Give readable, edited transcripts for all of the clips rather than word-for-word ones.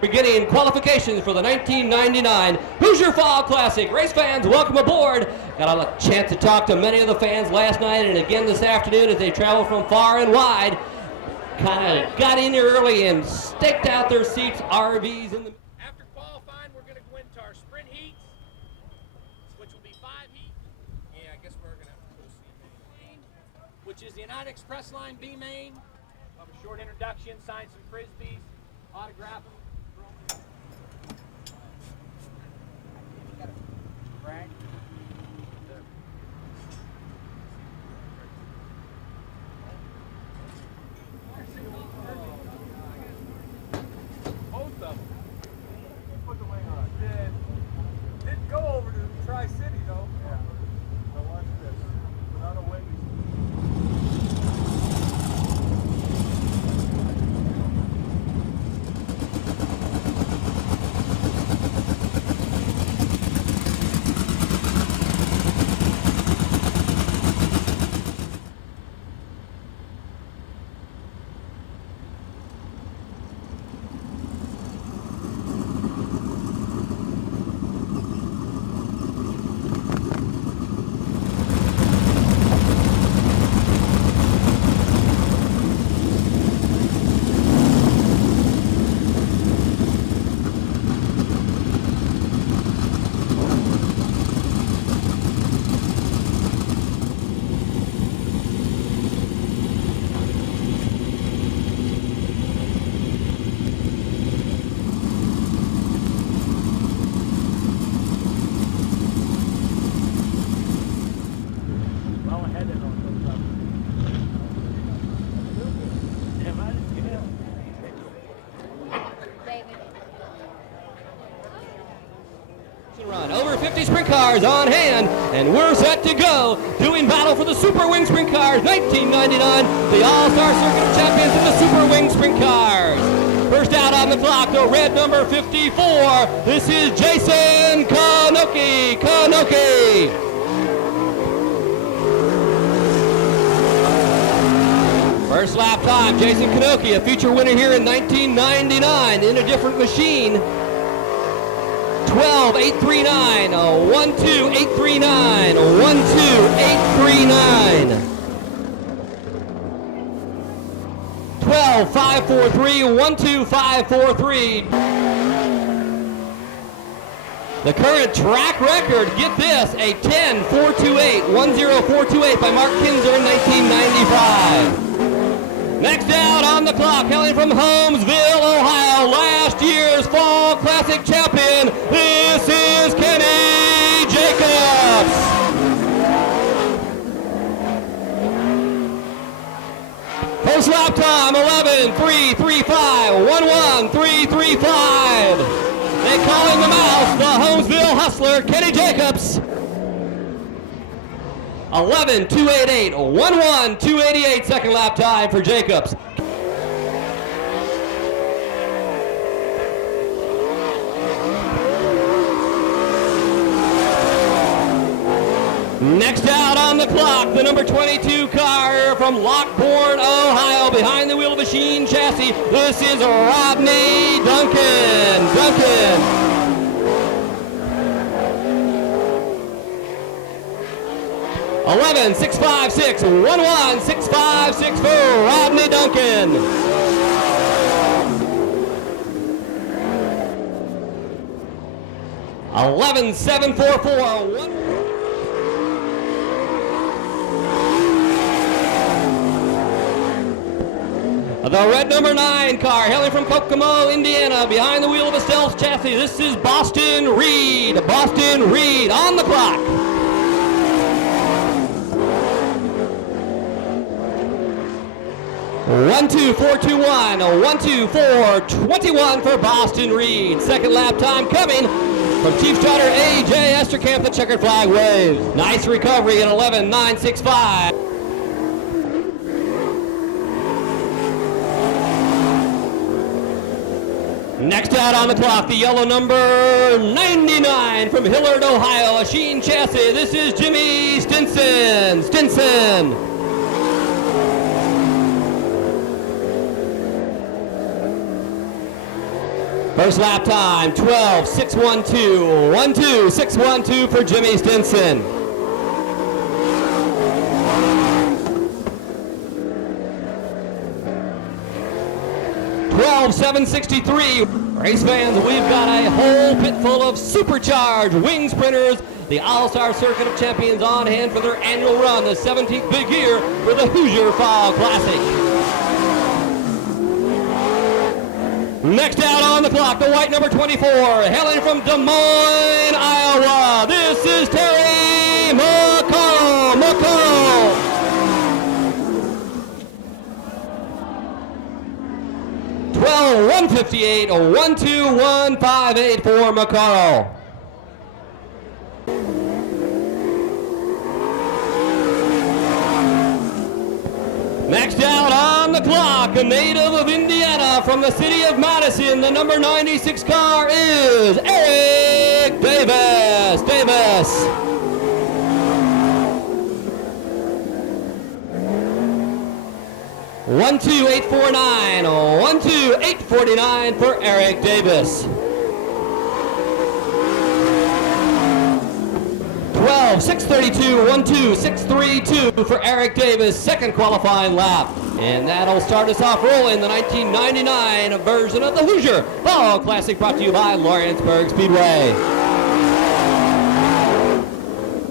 Beginning qualifications for the 1999 Hoosier Fall Classic. Race fans, welcome aboard. Got a chance to talk to many of the fans last night and again this afternoon as they travel from far and wide. Kind of got in here early and staked out their seats, RVs in the... After qualifying, we're going to go into our sprint heats, which will be 5 heats. Yeah, I guess we're going to have to go see main, which is the United Express Line B main. We'll have a short introduction, sign some Frisbees, autograph them. Run. Over 50 sprint cars on hand, and we're set to go. Doing battle for the Super Wing Sprint Cars 1999, the All-Star Circuit of Champions in the Super Wing Sprint Cars. First out on the clock, the red number 54. This is Jason Kanoki. First lap time, Jason Kanoki, a feature winner here in 1999 in a different machine. 12.839, 12839, 12839. 12.543, 12543. The current track record, get this, a 10.428, 10428 by Mark Kinzer in 1995. Next out on the clock, hailing from Holmesville, Ohio, last year's Fall Classic champion, this is Kenny Jacobs. Post lap time, 11.335, 11.335. They call him the Mouse, the Holmesville Hustler, Kenny Jacobs. 11.288, 11.288 second lap time for Jacobs. Next out on the clock, the number 22 car from Lockbourne, Ohio, behind the wheel of a Sheen chassis. This is Rodney Duncan. 11.656, 11.656 for Rodney Duncan. $11.744. The red number 9 car, hailing from Kokomo, Indiana, behind the wheel of a Stealth chassis. This is Boston Reed. Boston Reed on the clock. 12421, 12421 for Boston Reed. Second lap time coming from Chief Starter A.J. Esterkamp, the checkered flag waves. Nice recovery at 11.965. Next out on the clock, the yellow number 99 from Hillard, Ohio, a Sheen chassis. This is Jimmy Stinson. 12.543, First lap time, 12:612, 1-2-6-1-2 for Jimmy Stinson. $12:763. Race fans, we've got a whole pit full of supercharged wing sprinters, the All-Star Circuit of Champions on hand for their annual run, the 17th big year for the Hoosier Fall Classic. Next out on the clock, the white number 24, hailing from Des Moines, Iowa. This is Terry McCall. 12:158, 1-2-1-5-8 for McCarl. Next out on the clock, a native of Indiana from the city of Madison, the number 96 car is Eric Davis. 1-2-849, 1-2-849 for Eric Davis. 12:632, 1-2-632 for Eric Davis, second qualifying lap. And that'll start us off rolling the 1999 version of the Hoosier Fall Classic, brought to you by Lawrenceburg Speedway.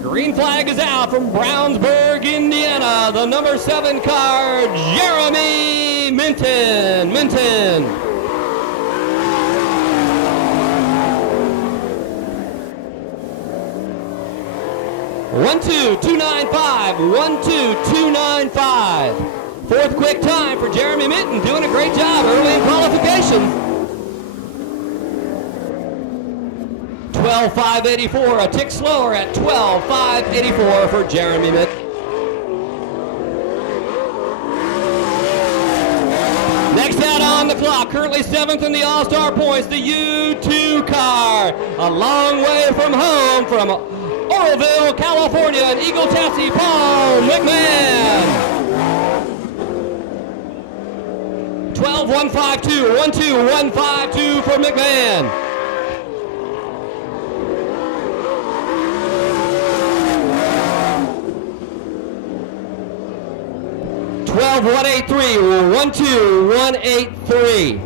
Green flag is out from Brownsburg, Indiana, the number 7 car, Jeremy Minton. 1-2-295, 1-2-295. Fourth quick time for Jeremy Minton, doing a great job early in qualification. 12:584, a tick slower at 12:584 for Jeremy Minton. Next out on the clock, currently 7th in the All-Star points, the U2 car. A long way from home, from Oroville, California, and Eagle Chassis, Paul McMahon. 12:152, 1-2-1-5-2 for McMahon. 12:183, 1-2-183.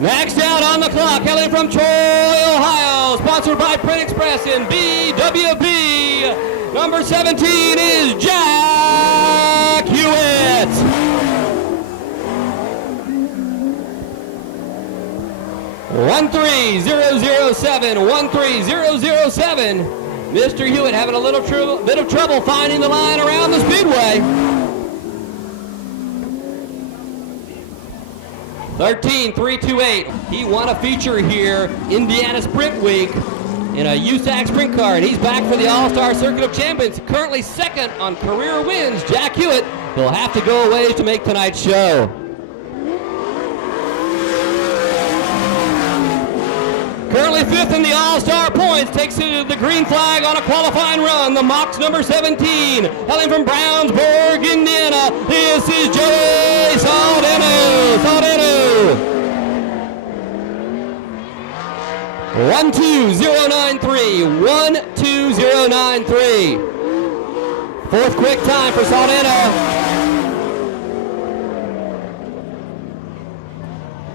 Next out on the clock, hailing from Troy, Ohio, sponsored by Print Express and BWB. Number 17 is Jack Hewitt. 1-3-0-0-7, 1-3-0-0-7. Mr. Hewitt having a little bit of trouble finding the line around the speedway. 13-3-2-8. He won a feature here, Indiana Sprint Week, in a USAC sprint car, and he's back for the All-Star Circuit of Champions. Currently second on career wins. Jack Hewitt will have to go away to make tonight's show. Currently 5th in the All-Star points, takes the green flag on a qualifying run. The Mox number 17, hailing from Brownsburg, Indiana. This is Joey Saldeno. 1-2-0-9-3, 1-2-0-9-3. Fourth quick time for Saldeno.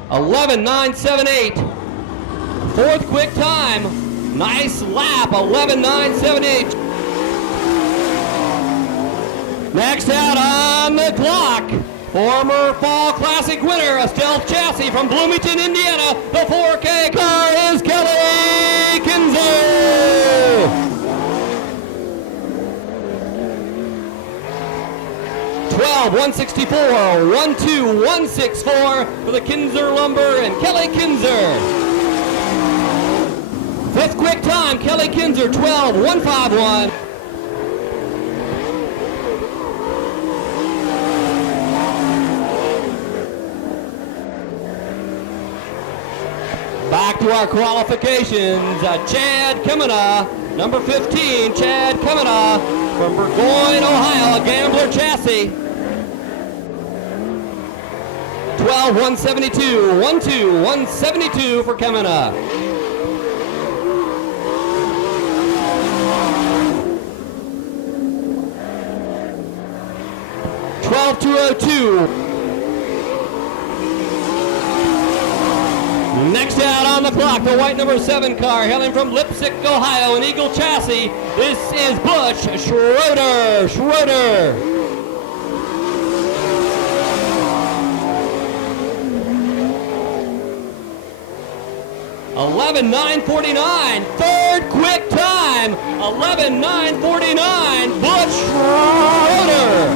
11-9-7-8. Fourth quick time, nice lap, 11-9-7-8. Next out on the clock, former Fall Classic winner, a Stealth Chassis from Bloomington, Indiana. The 4K car is Kelly Kinzer. 12-164, 1-2-164 for the Kinzer Lumber and Kelly Kinzer. Fifth quick time, Kelly Kinzer, 12-151. Back to our qualifications. Chad Kimina Number 15, Chad Kavanaugh from Burgoyne, Ohio, a Gambler chassis. 12-172, 1-2-172 for Kavanaugh. Next out on the clock, the white number 7 car, hailing from Leipzig, Ohio, an Eagle chassis. This is Bush Schroeder. 11:9:49, third quick time. 11:9:49, Bush Schroeder.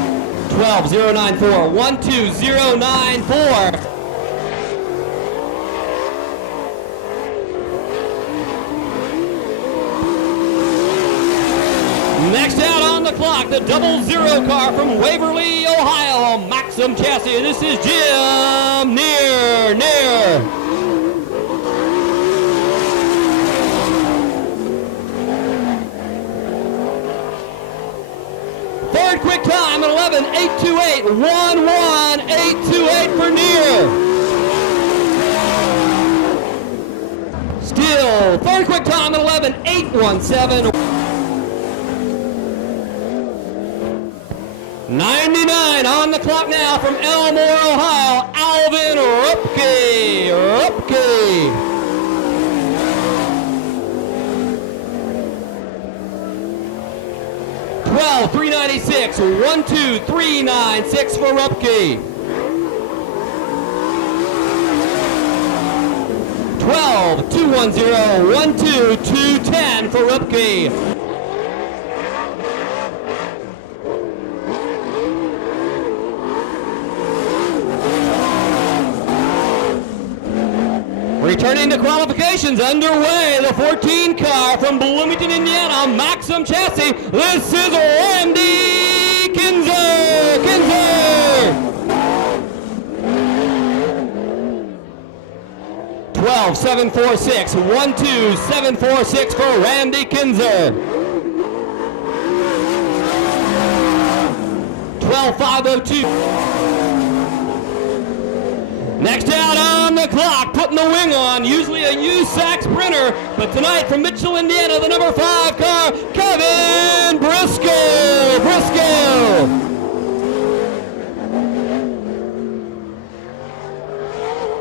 12:094, 12094. Next out on the clock, the 00 car from Waverly, Ohio, Maxim chassis. This is Jim Neer. Third quick time at 11:828, 11828 for Neer. Still, third quick time at 11:817. 99 on the clock now from Elmore, Ohio, Alvin Rupke. 12:396, 12396 for Rupke. 12:210, 12210 for Rupke. Returning to qualifications underway, the 14 car from Bloomington, Indiana, Maxim chassis. This is Randy Kinzer. 12:746, 12746 for Randy Kinzer. 12:502. Next out on the clock, putting the wing on, usually a USAC sprinter, but tonight from Mitchell, Indiana, the number 5 car, Kevin Briscoe.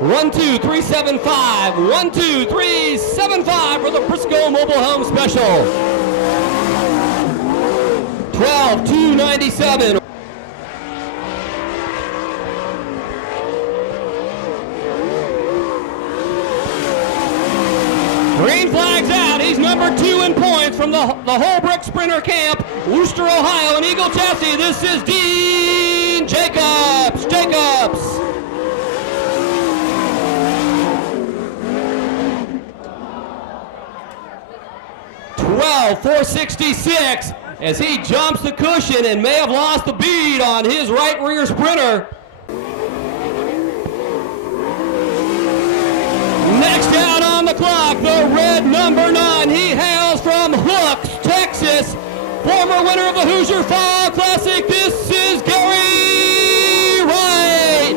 12375, 12375 for the Briscoe Mobile Home Special. 12:297. Green flag's out. He's number 2 in points from the Holbrook Sprinter Camp, Worcester, Ohio, an Eagle chassis. This is Dean Jacobs. 12:466 as he jumps the cushion and may have lost the bead on his right rear sprinter. Next out on the clock, the red number 9. He hails from Hooks, Texas. Former winner of the Hoosier Fall Classic. This is Gary Wright.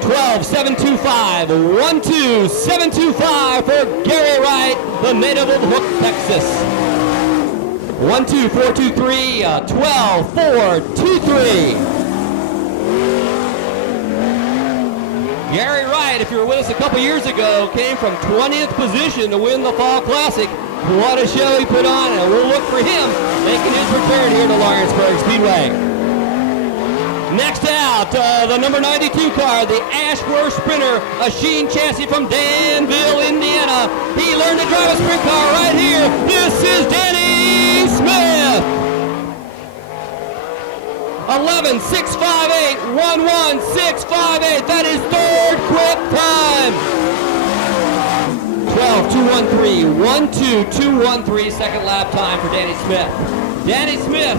12:725, 12725 for Gary Wright, the native of Hook, Texas. 12423, 12423. Gary Wright, if you were with us a couple years ago, came from 20th position to win the Fall Classic. What a show he put on, and we'll look for him making his return here to Lawrenceburg Speedway. Next out, the number 92 car, the Ashworth Sprinter, a Sheen chassis from Danville, Indiana. He learned to drive a sprint car right here. This is Danny Smith. 11:658, 11658. That is third quick time. 12:213, 12213. Second lap time for Danny Smith. Danny Smith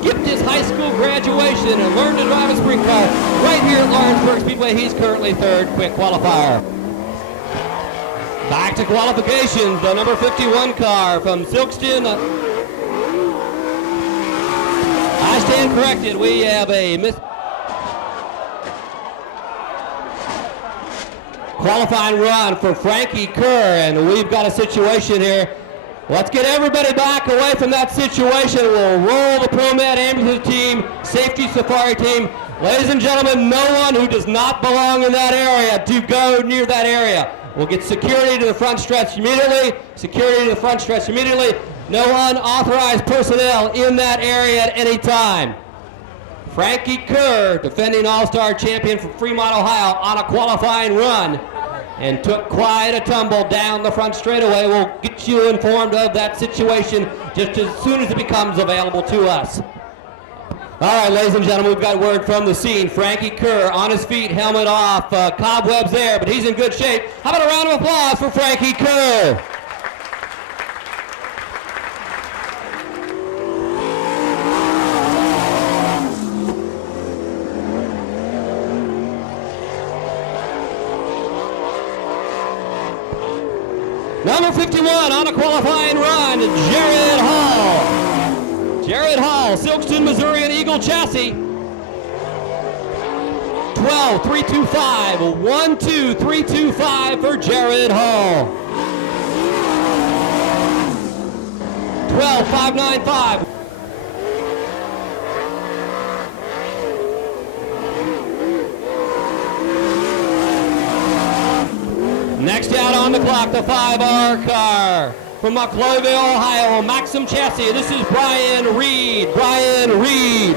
skipped his high school graduation and learned to drive a sprint car right here at Lawrenceburg Speedway. He's currently third quick qualifier. Back to qualifications, the number 51 car from Silkston. I stand corrected. We have a qualifying run for Frankie Kerr, and we've got a situation here. Let's get everybody back away from that situation. We'll roll the Pro-Med ambulance team, safety safari team. Ladies and gentlemen, no one who does not belong in that area to go near that area. We'll get security to the front stretch immediately. Security to the front stretch immediately. No unauthorized personnel in that area at any time. Frankie Kerr, defending All-Star champion from Fremont, Ohio, on a qualifying run and took quite a tumble down the front straightaway. We'll get you informed of that situation just as soon as it becomes available to us. All right, ladies and gentlemen, we've got word from the scene. Frankie Kerr on his feet, helmet off, cobwebs there, but he's in good shape. How about a round of applause for Frankie Kerr? Number 51 on a qualifying run, Jared Hall. Jared Hall, Silkston, Missouri, and Eagle Chassis. 12.325, 1.2.325 for Jared Hall. 12.595. Next out on the clock, the 5R car from McCloyville, Ohio, Maxim Chassis. This is Brian Reed. Brian Reed.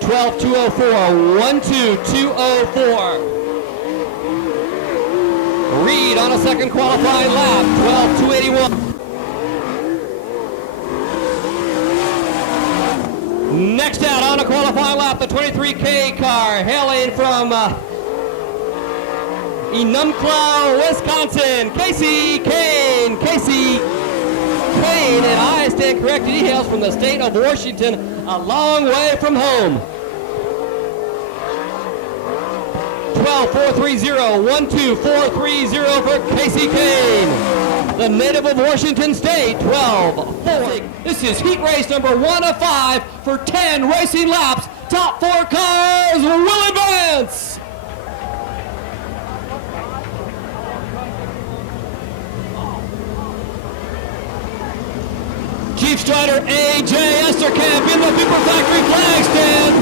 (12.204), 1.2.204. Reed on a second qualifying lap, 12.281. Next out on a qualifying lap, the 23K car, hailing from Enumclaw, Wisconsin, Casey Kane. Casey Kane, and I stand corrected, he hails from the state of Washington, a long way from home. 12.430, 1.2.430 for Casey Kane. The native of Washington State, 12.4. This is heat race number 1 of 5 for 10 racing laps. Top 4 cars will advance. Chief Strider A.J. Esterkamp in the Cooper Factory flag stand.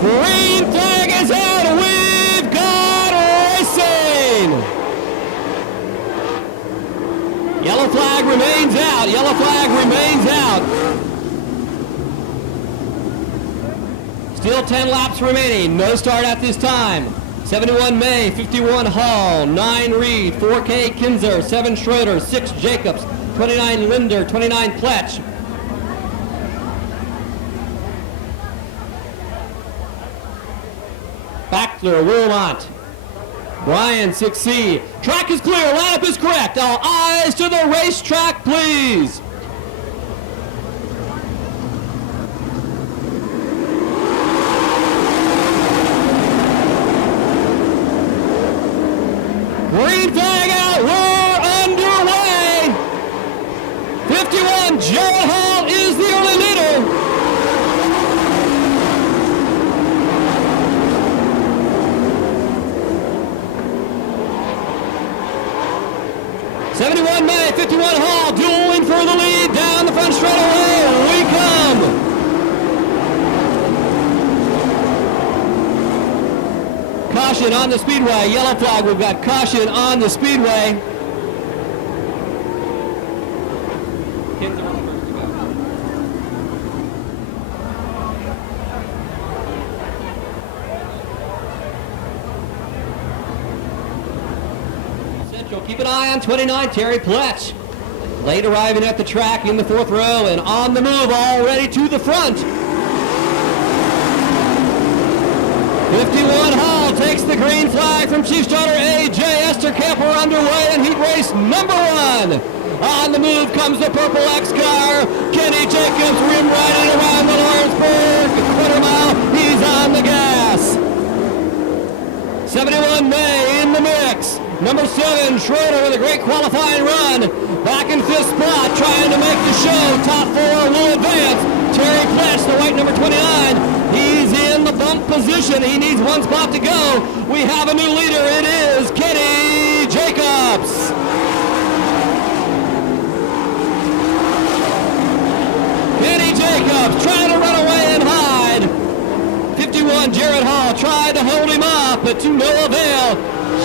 Green flag is out. We've got racing. Yellow flag remains out. Yellow flag remains out. Still 10 laps remaining. No start at this time. 71 May, 51 Hall, 9 Reed, 4K Kinzer, 7 Schroeder, 6 Jacobs, 29 Linder, 29 Pletch. Backler, Wilmot. Brian, 6C. Track is clear, lineup is correct. All eyes to the racetrack, please. Green flag out, we're underway. 51, Jared Hall is the early leader. May, 51 Hall, dueling for the lead down the front straightaway. We come. Caution on the speedway. Yellow flag. We've got caution on the speedway. Keep an eye on 29, Terry Pletch. Late arriving at the track in the 4th row and on the move already to the front. 51 Hall takes the green flag from Chief Starter A.J. Esterkamp. We're underway in heat race number 1. On the move comes the purple X-Car. Kenny Jacobs rim riding around the Lawrenceburg quarter mile. He's on the gas. 71 May in the mix. Number 7, Schroeder with a great qualifying run. Back in 5th spot, trying to make the show. Top 4 will advance. Terry Pletch, the white number 29. He's in the bump position. He needs 1 spot to go. We have a new leader. It is Kenny Jacobs. Kenny Jacobs trying to run away and hide. 51, Jared Hall tried to hold him up, but to no avail.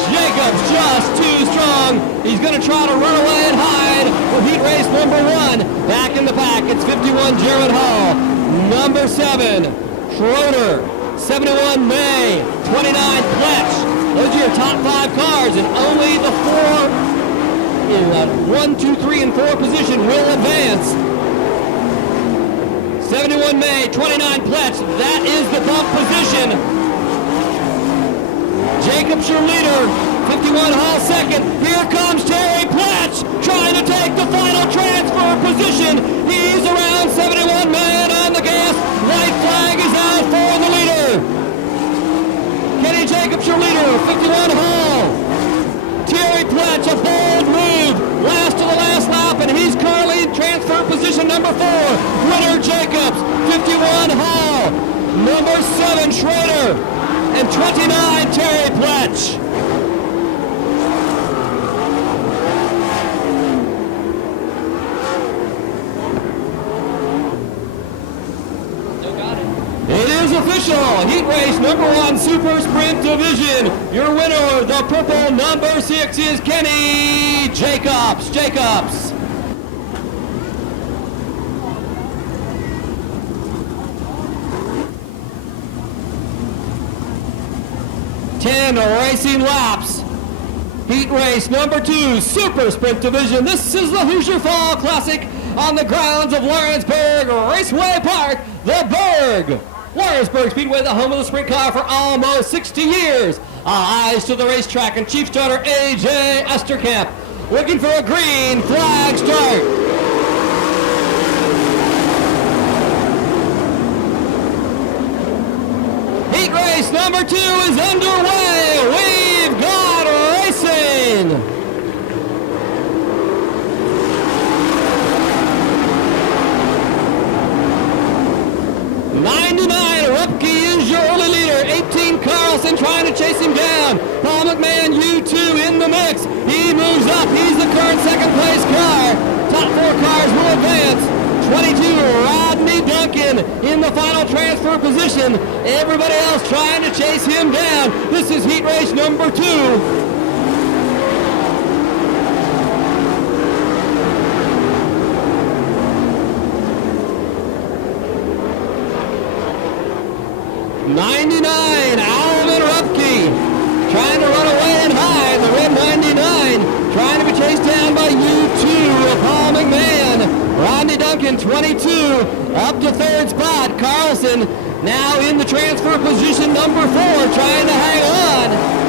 Jacobs just too strong. He's going to try to run away and hide for heat race number 1. Back in the pack, it's 51, Jared Hall. Number 7, Schroeder. 71, May. 29, Pletch. Those are your top 5 cars, and only the 4 in 1, 2, 3, and 4 position will advance. 71 May, 29 Pletch, that is the bump position. Jacobs your leader, 51 Hall second. Here comes Terry Pletch, trying to take the final transfer position. He's around 71 May on the gas. White flag is out for the leader. Kenny Jacobs your leader, 51 Hall. Terry Pletch, a bold move, last to the last lap, and he's currently in transfer position number 4. Winner Jacobs, 51 Hall, number 7 Schroeder, and 29 Terry Pletch. It is official, heat race number 1 Super Sprint Division. Your winner, the purple number 6, is Kenny Jacobs. 10 racing laps. Heat race number 2, Super Sprint Division. This is the Hoosier Fall Classic on the grounds of Lawrenceburg Raceway Park, the Berg. Lawrenceburg Speedway, the home of the sprint car for almost 60 years. Eyes to the racetrack and Chief Starter A.J. Esterkamp looking for a green flag start. Heat race number 2 is underway. We've got racing. Carlson trying to chase him down. Paul McMahon, U2 in the mix. He moves up. He's the current second place car. Top 4 cars will advance. 22, Rodney Duncan in the final transfer position. Everybody else trying to chase him down. This is heat race number 2. Alvin Rupke trying to run away and hide. The red 99 trying to be chased down by U2 Paul McMahon. Rodney Duncan 22 up to 3rd spot. Carlson now in the transfer position number 4 trying to hang on.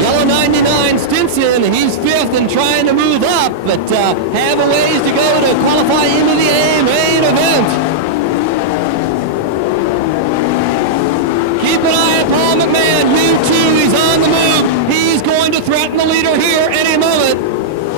Yellow 99 Stinson, he's 5th and trying to move up, but have a ways to go to qualify into the A main event. Keep an eye on Paul McMahon, U2, he's on the move. He's going to threaten the leader here any moment.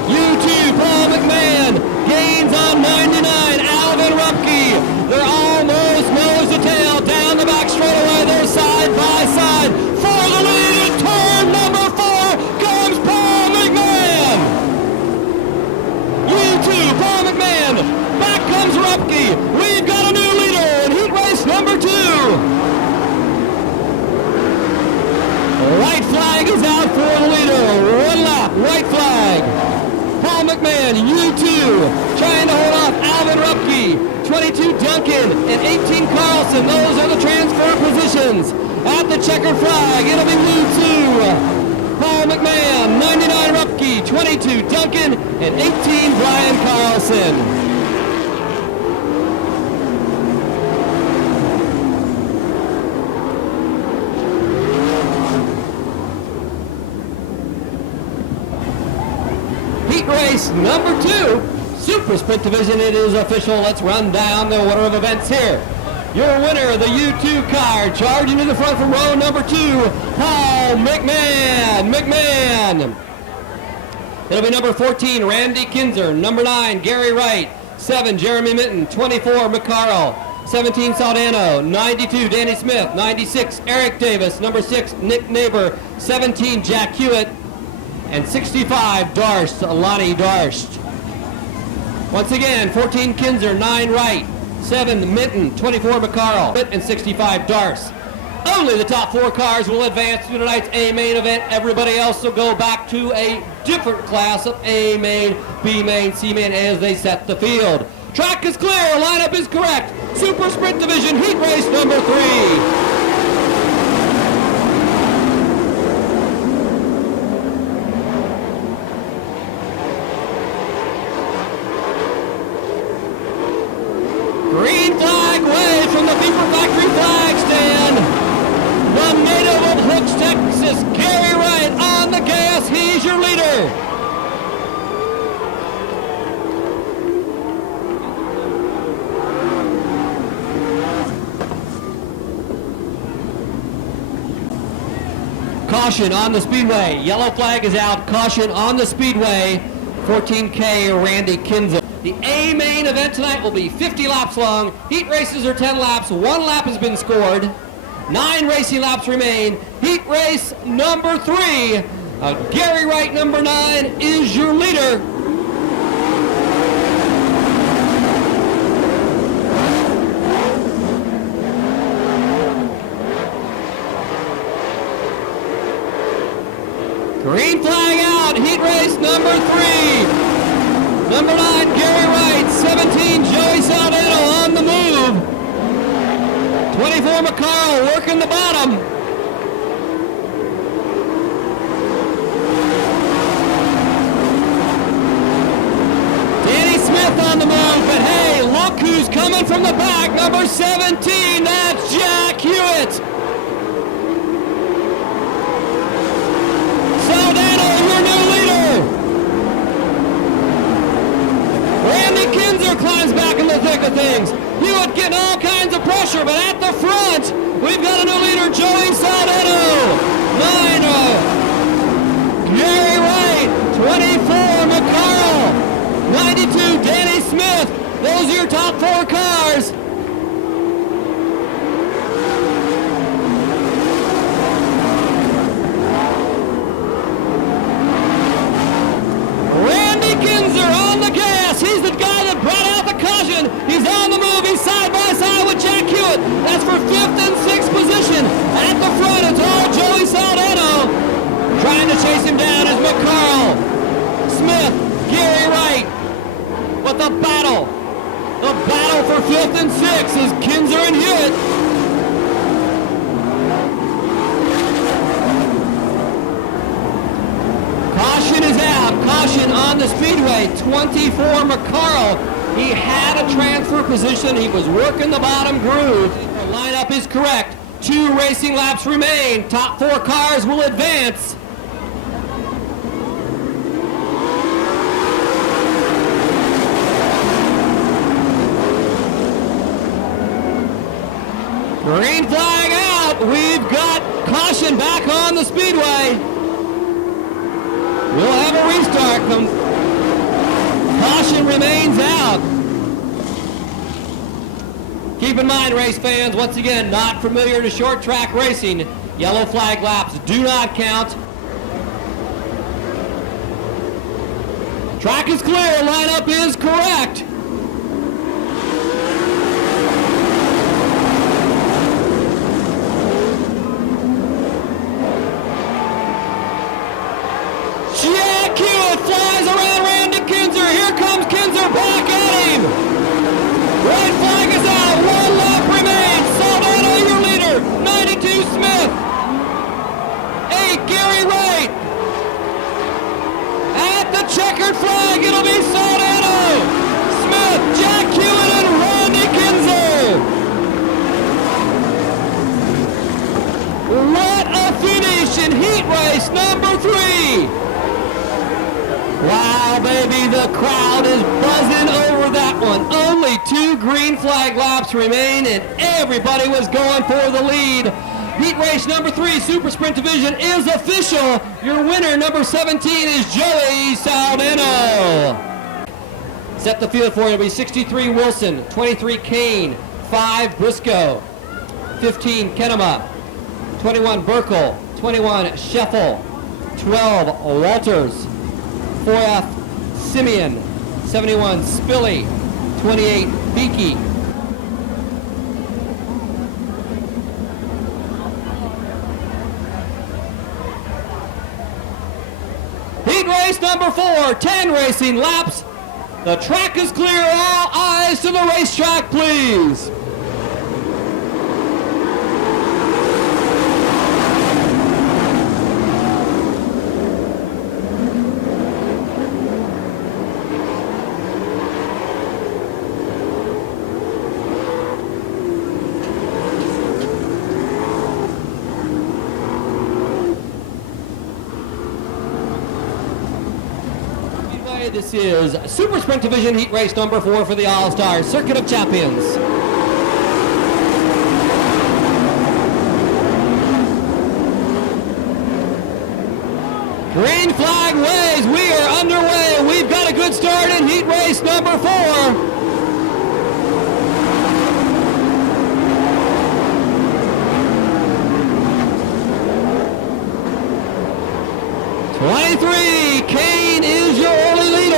U2, Paul McMahon, gains on 99, Alvin Rupke. They're almost nose to tail, down the back straightaway, they're side by side. For the lead in turn number 4 comes Paul McMahon. U2, Paul McMahon, back comes Rupke. We've got a new leader in heat race number 2. White flag is out for the leader. 1 lap, white flag. Paul McMahon, U2, trying to hold off Alvin Rupke. 22 Duncan and 18 Carlson. Those are the transfer positions. At the checker flag, it'll be U2. Paul McMahon, 99 Rupke, 22 Duncan, and 18 Brian Carlson. number 2. Super Sprint Division, it is official. Let's run down the order of events here. Your winner, the U2 car, charging to the front from row number 2, Paul McMahon. It'll be number 14, Randy Kinzer. Number 9, Gary Wright. 7, Jeremy Minton. 24, McCarl. 17, Saldano. 92, Danny Smith. 96, Eric Davis. Number 6, Nick Neighbor. 17, Jack Hewitt. And 65, Darst, Lonnie Darst. Once again, 14, Kinzer. 9, Wright. 7, Minton. 24, McCarl. And 65, Darst. Only the top 4 cars will advance to tonight's A main event. Everybody else will go back to a different class of A main, B main, C main as they set the field. Track is clear, lineup is correct. Super Sprint Division heat race number 3. Green flag wave from the Beaver Factory flag stand. The native of Hooks, Texas, Gary Wright on the gas. He's your leader. Caution on the Speedway. Yellow flag is out. Caution on the Speedway. 14K Randy Kinzer. The A main event tonight will be 50 laps long. Heat races are 10 laps. 1 lap has been scored. 9 racing laps remain. Heat race number 3. Gary Wright, number 9, is your leader. Green flag out. Heat race number 3. Number 9, Gary Wright. 17, Joey Saldano on the move. 24, McCarl working the bottom. Danny Smith on the move, but hey, look who's coming from the back. Number 17, that's Jack Hewitt. Saldano, your new leader. Randy Kinzer climbs back in the thick of things. Hewitt getting all kinds of pressure, but at the front, we've got a new leader, Joey Saldano. 9, Gary Wright. 24, McCarl. 92, Danny Smith. Those are your top 4 cars. Randy Kinzer on the gas. He's the guy that brought out the caution. He's on the move. He's side by side with Jack Hewitt. That's for 5th and 6th position. At the front, it's all Joey Saldano. Trying to chase him down is McCarl. Smith, Gary Wright. But the battle for 5th and 6th is Kinzer and Hewitt. Caution is out. Caution on the Speedway. 24, McCarl. He had a transfer position. He was working the bottom groove. The lineup is correct. 2 racing laps remain. Top 4 cars will advance. Green flag out. We've got caution back on the Speedway. We'll have a restart. Caution remains out. Keep in mind, race fans, once again, not familiar to short track racing, yellow flag laps do not count. Track is clear. Lineup is correct. Jack Hewitt flies around Randy Kinzer. Here comes Kinzer back at him. Red flag is out. 1 lap remains. Saldano, your leader. 92, Smith. 8, Gary Wright. At the checkered flag, it'll be Saldano. is buzzing over that one. Only 2 green flag laps remain, and everybody was going for the lead. Heat race number 3, Super Sprint Division, is official. Your winner, number 17, is Joey Saldano. Set the field for you. It'll be 63 Wilson, 23 Kane, 5 Briscoe, 15 Kenema, 21 Burkle, 21 Scheffel, 12 Walters, 4F Simeon, 71 Spilly, 28 Beakey. Heat race number 4, 10 racing laps. The track is clear. All eyes to the racetrack, please. This is Super Sprint Division Heat Race number 4 for the All-Star Circuit of Champions. Green flag waves. We are underway. We've got a good start in Heat Race number 4. 23, Kane is your early leader.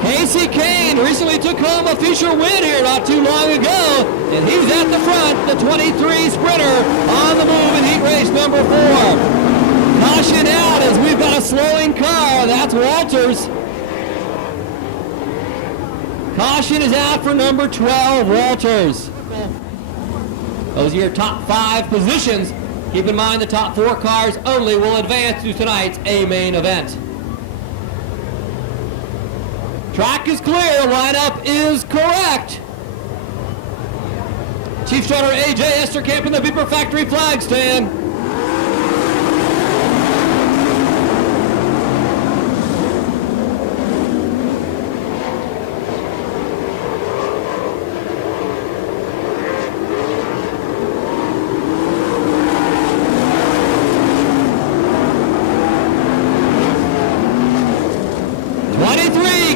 Casey Kane recently took home a future win here not too long ago, and he's at the front, the 23 sprinter on the move in heat race number 4. Caution out as we've got a slowing car. That's Walters. Caution is out for number 12, Walters. Those are your top 5 positions. Keep in mind the top 4 cars only will advance to tonight's A main event. Track is clear, lineup is correct. Chief Starter AJ Esterkamp in the Beeper Factory flag stand.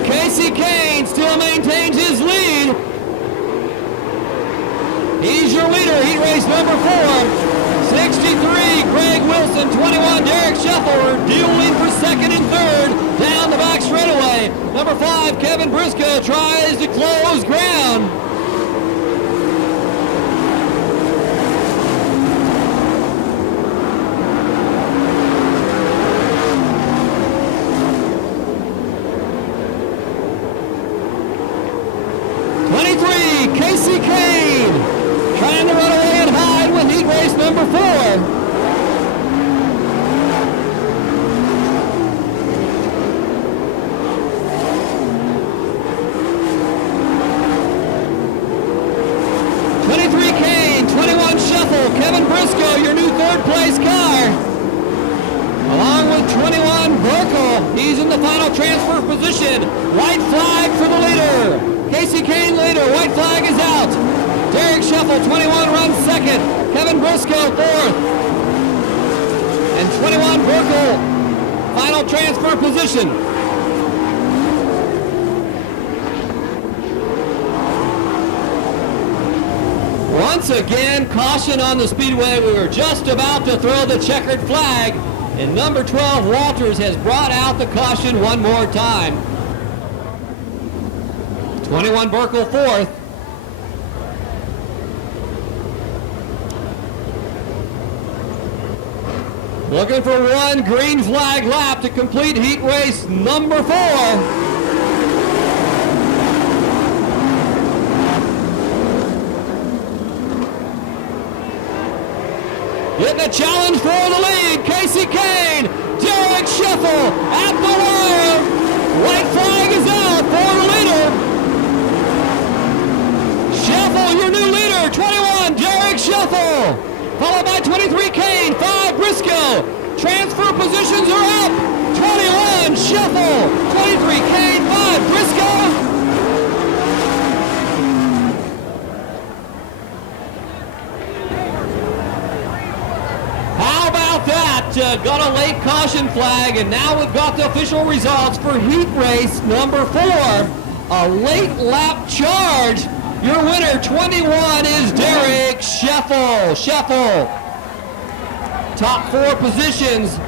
Casey Kane still maintains his lead. He's your leader, heat race number 4. 63, Greg Wilson. 21, Derek Scheffel, dueling for second and third down the back straightaway. Number 5, Kevin Briscoe tries to close ground. Casey Kane trying to run away and hide with heat race number 4. Kane, 21 Scheffel, Kevin Briscoe, your new 3rd place car. Along with 21 Burkle, he's in the final transfer position. White flag for the leader. Casey Kane leader, white flag is out. Derek Scheffel, 21, runs 2nd. Kevin Briscoe, 4th. And 21 Burkle, final transfer position. Once again, caution on the speedway. We were just about to throw the checkered flag, and number 12, Walters, has brought out the caution one more time. 21 Burkle, 4th. Looking for one green flag lap to complete heat race number 4. Getting a challenge for the lead, Casey Kane, Derek Scheffel at the wire. White flag is out for the leader. Scheffel, your new leader, 21, Derek Scheffel. followed by 23 Kane, 5 Briscoe. Transfer positions are up. 21 Shuffle, 23 Kane, 5 Briscoe. How about that? Got a late caution flag, and now we've got the official results for heat race number 4. A late lap charge. Your winner, 21, is Derek Scheffel. Top 4 positions.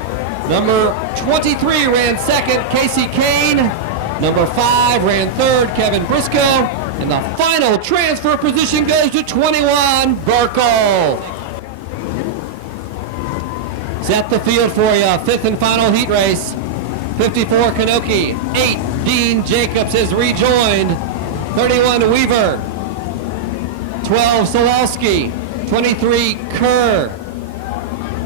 Number 23 ran second, Casey Kane. Number 5 ran third, Kevin Briscoe. And the final transfer position goes to 21, Burkle. Set the field for you. 5th and final heat race. 54 Kanoki. 8 Dean Jacobs has rejoined. 31 Weaver. 12 Sawalski. 23 Kerr.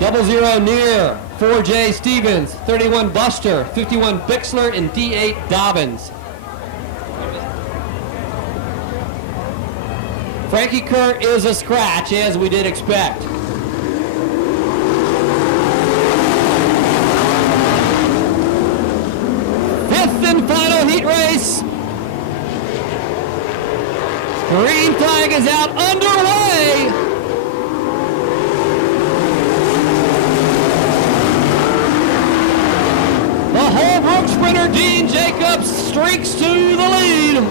00 Neer. 4 J Stevens. 31 Buster. 51 Bixler and D8 Dobbins. Frankie Kerr is a scratch, as we did expect. 5th and final heat race. Green flag is out, underway. The Holbrook sprinter Dean Jacobs streaks to the lead.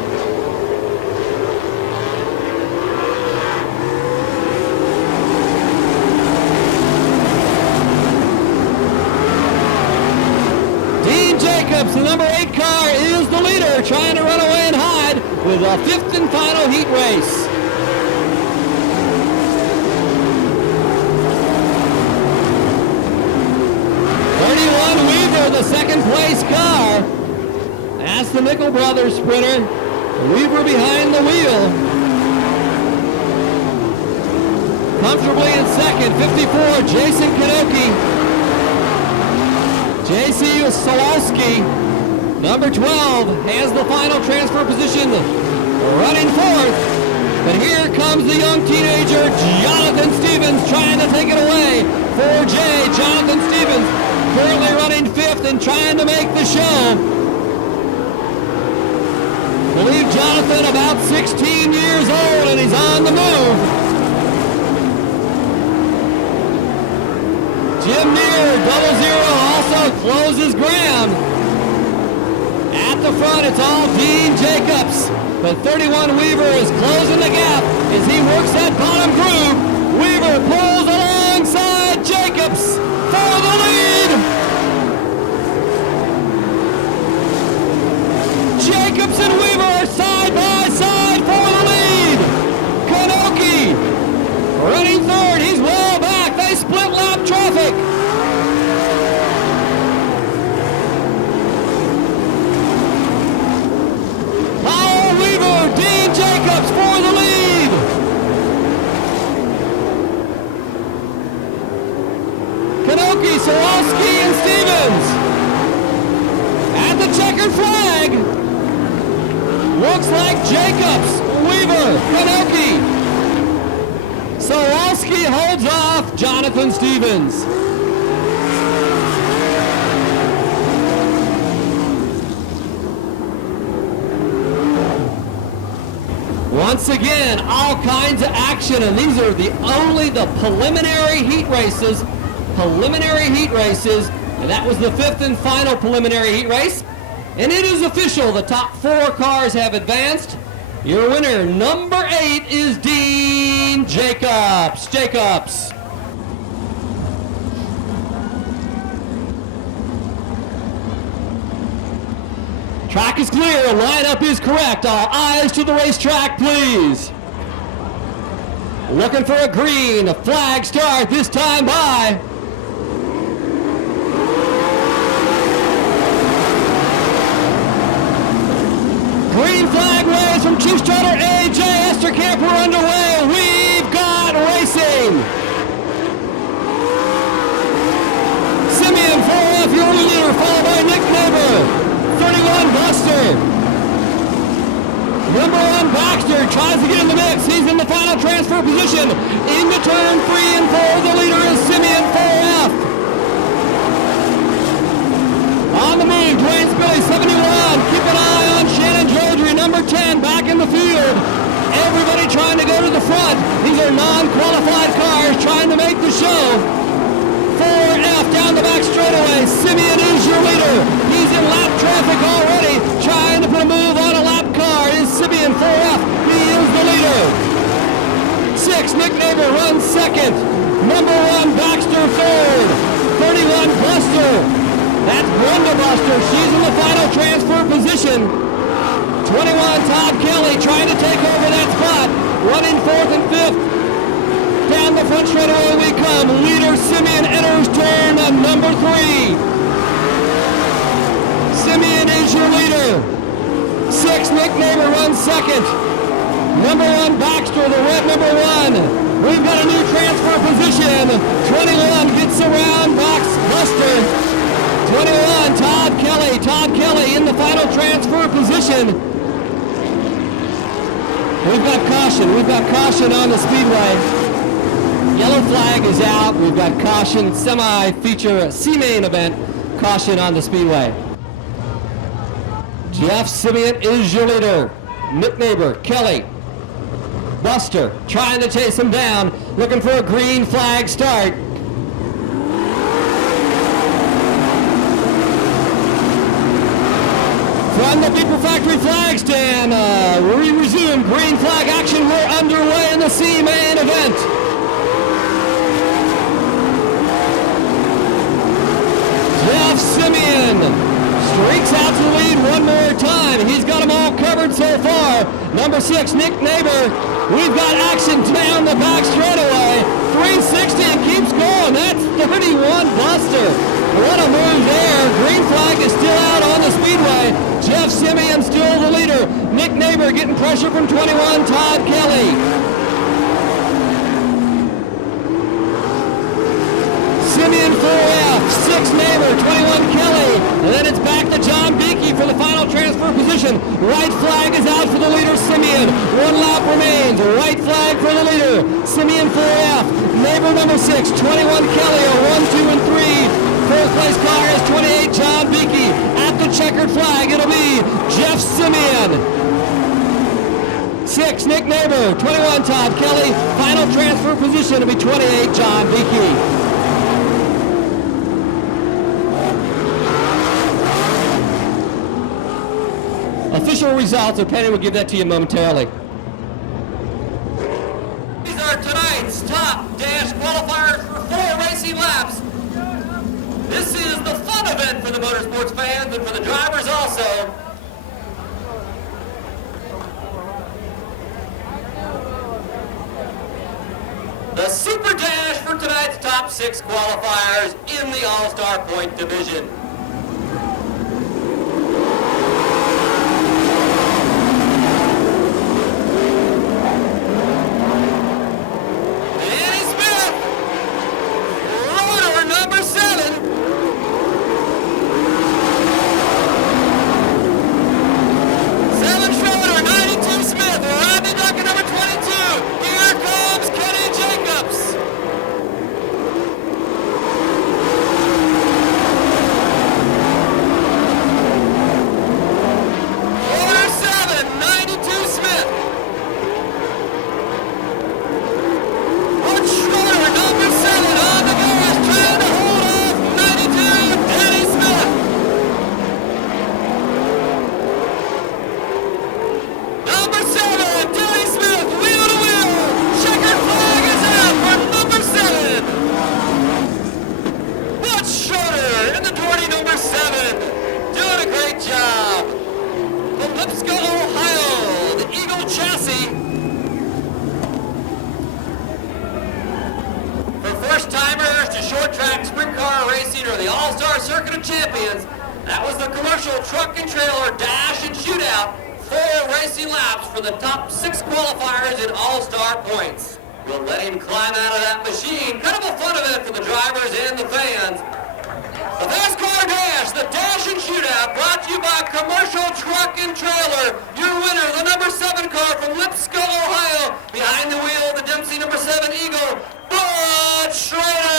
The number 8 car is the leader, trying to run away and hide with a 5th and final heat race. Weaver, the second place car. That's the Nickel Brothers sprinter. Weaver behind the wheel. Comfortably in second, 54, Jason Kanoki. J.C. Sawalski, number 12, has the final transfer position, running fourth. But here comes the young teenager, Jonathan Stevens, trying to take it away. 4J, Jonathan Stevens, currently running 5th and trying to make the show. I believe Jonathan about 16 years old, and he's on the move. Jim Neer, 00, also closes ground. At the front, it's all Dean Jacobs. But 31 Weaver is closing the gap as he works that bottom groove. Weaver pulls alongside Jacobs for the lead. Jacobs and Weaver are side by side for the lead. Kanoki running third. He's well back. They split lap traffic. Dean Jacobs for the lead. Kanoki, Sawalski, and Stevens. At the checkered flag. Looks like Jacobs, Weaver, Kanoki. Sawalski holds off Jonathan Stevens. Once again, all kinds of action, and these are only the preliminary heat races. And that was the 5th and final preliminary heat race. And it is official, the top 4 cars have advanced. Your winner, number 8, is Dean Jacobs. Track is clear, lineup is correct. All eyes to the racetrack, please. Looking for a green flag start, this time by green flag waves from Chief Strutter A.J. Esterkamp. We're underway. We've got racing. Simeon 4F, your leader, followed by Nick Neighbor. 31 Buster. Number 1 Baxter tries to get in the mix. He's in the final transfer position into turn 3 and 4. The show. 4F down the back straightaway. Simeon is your leader. He's in lap traffic already, trying to put a move on a lap car. Is Simeon 4F? He is the leader. 6, Nick Neighbor runs second. Number 1, Baxter third. 31, Buster. That's Brenda Buster. She's in the final transfer position. 21, Todd Kelly trying to take over that spot. Running 4th and 5th. Down the front straightaway we come. Leader Simeon enters turn number 3. Simeon is your leader. 6, Nick Neighbor runs second. Number 1, Baxter, the red number 1. We've got a new transfer position. 21 gets around Buster. 21, Todd Kelly. Todd Kelly in the final transfer position. We've got caution. We've got caution on the Speedway. Yellow flag is out. We've got caution. Semi-feature C-main event. Caution on the Speedway. Jeff Simeon is your leader. Nick Neighbor, Kelly, Buster trying to chase him down, looking for a green flag start. From the Beeper Factory flag stand, we resume green flag action. We're underway in the C-main event. Jeff Simeon streaks out to the lead one more time. He's got them all covered so far. Number 6, Nick Neighbor. We've got action down the back straightaway. 360 and keeps going. That's 31 Buster. What a move there. Green flag is still out on the Speedway. Jeff Simeon still the leader. Nick Neighbor getting pressure from 21, Todd Kelly. Simeon 4F, 6 Neighbor, 21 Kelly, and then it's back to John Beakey for the final transfer position. White flag is out for the leader, Simeon. 1 lap remains. White flag for the leader, Simeon 4F. Neighbor number 6, 21 Kelly, are 1, 2, and 3. Fourth place car is 28 John Beakey. At the checkered flag, it'll be Jeff Simeon. 6 Nick Neighbor, 21 Todd Kelly. Final transfer position will be 28 John Beakey. Official results, and Penny will give that to you momentarily. These are tonight's top dash qualifiers for 4 racing laps. This is the fun event for the motorsports fans and for the drivers also. The Super Dash for tonight's top 6 qualifiers in the All-Star Point Division. That was the commercial truck and trailer dash and shootout. 4 racing laps for the top 6 qualifiers in All-Star points. We'll let him climb out of that machine. Kind of a fun event for the drivers and the fans. The Fast Car Dash, the dash and shootout, brought to you by Commercial Truck and Trailer. Your winner, the number 7 car from Lipscomb, Ohio. Behind the wheel, the Dempsey number 7 Eagle, Bud Schroeder.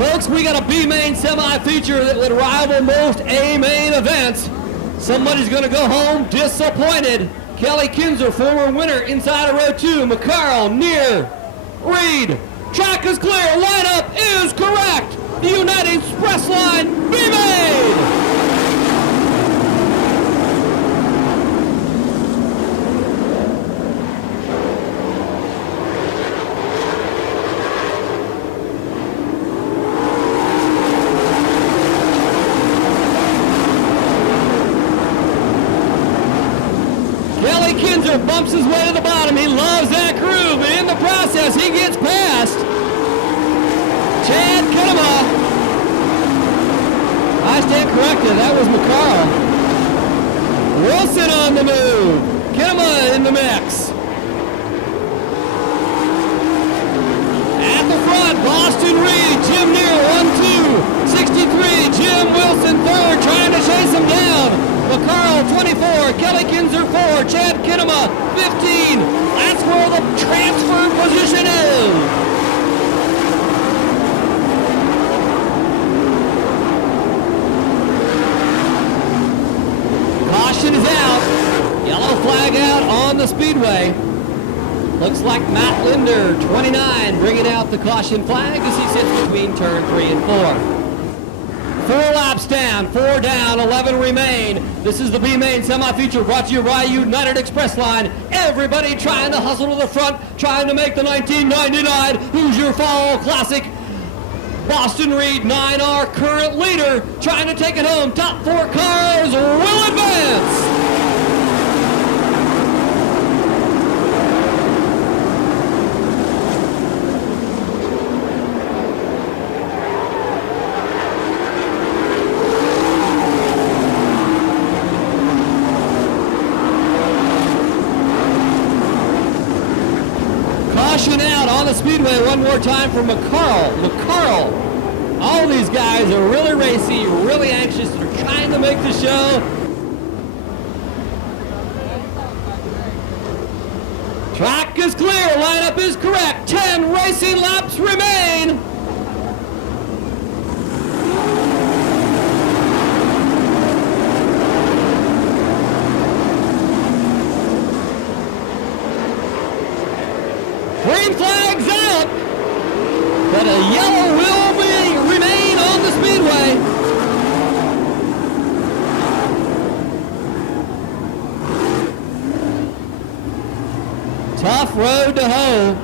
Folks, we got a B-main semi-feature that would rival most A-main events. Somebody's going to go home disappointed. Kelly Kinzer, former winner inside of row 2. McCarl, near, Reed. Track is clear. Lineup is correct. The United Express line, B-main. Kelly Kinzer bumps his way to the bottom. He loves that groove, but in the process, he gets past Chad Kinema. I stand corrected. That was McCarl. Wilson on the move. Kinema in the mix. At the front, Boston Reed, Jim Neer, 1-2, 63. Jim Wilson, third, trying to chase him down. McCarl, 24, Kelly Kinzer, 4, Chad Kinema, 15. That's where the transfer position is. Caution is out. Yellow flag out on the Speedway. Looks like Matt Linder, 29, bringing out the caution flag as he sits between turn 3 and 4. 4 laps down, 4 down, 11 remain. This is the B-main semi-feature brought to you by United Express Line. Everybody trying to hustle to the front, trying to make the 1999 Hoosier Fall Classic. Boston Reed, 9R current leader, trying to take it home. Top 4 cars will advance. Out on the Speedway one more time for McCarl. All these guys are really racy, really anxious. They're trying to make the show. Track is clear. Lineup is correct. 10 racing laps remain. Green flag's out, but a yellow will remain on the Speedway. Tough road to hoe.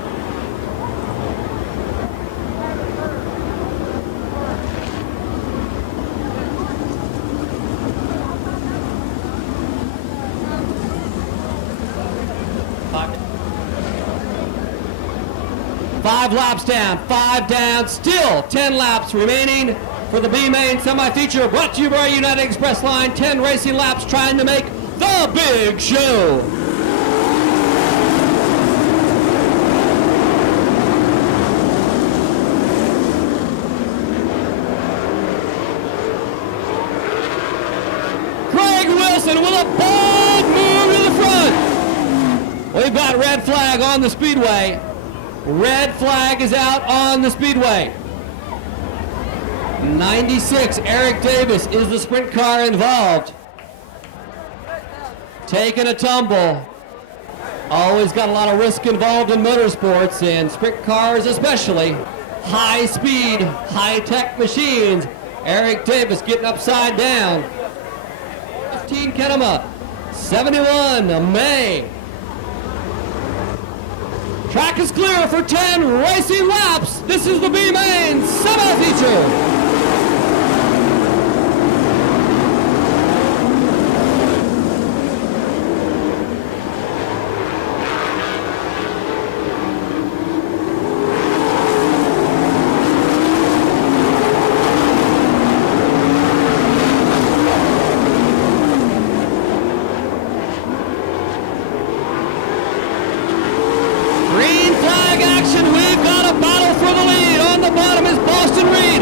Five laps down, 5 down, still 10 laps remaining for the B-main semi-feature brought to you by United Express Line. 10 racing laps trying to make the big show. Craig Wilson with a bold move to the front. We've got red flag on the Speedway. Red flag is out on the Speedway. 96, Eric Davis is the sprint car involved. Taking a tumble. Always got a lot of risk involved in motorsports, and sprint cars especially. High speed, high-tech machines. Eric Davis getting upside down. 15 Kenema, 71 May. Track is clear for 10 racing laps. This is the B-main semi-feature. We've got a battle for the lead. On the bottom is Boston Reed.